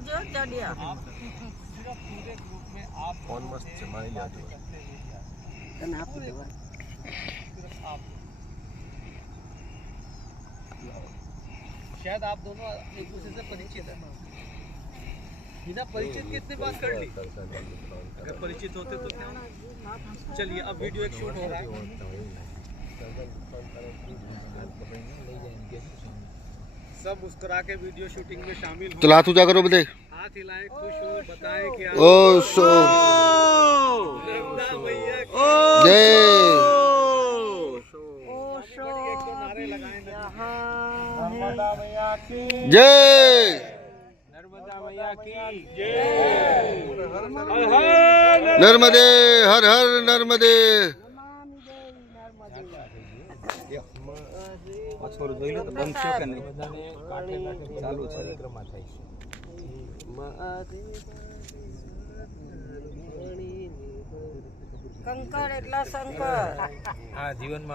जो चढ़िया पूरे ग्रुप में आप कौन मस्त जमाई जाती है तने आप देवा शायद आप दोनों एक दूसरे से परिचित हैं। बिना परिचित के इतनी बात कर ली। अगर परिचित होते तो क्या? चलिए अब वीडियो एक शूट हो रहा है। सब मुस्कुरा के वीडियो शूटिंग में शामिल हो। तो लातू जा करो बदे हाथ हिलाएं, खुश हो, बताएं कि ओ सो नर्मदा मैया की जय एक दो नारे लगाएं। नर्मदा मैया की जय नर्मदा मैया की जय। नर्मदे हर हर नर्मदे પાછળ જોઈ લો તો બંધ છે કે નહીં ચાલુ છે ક્રમમાં થાય છે કંકર એટલા શંકર આ જીવનમાં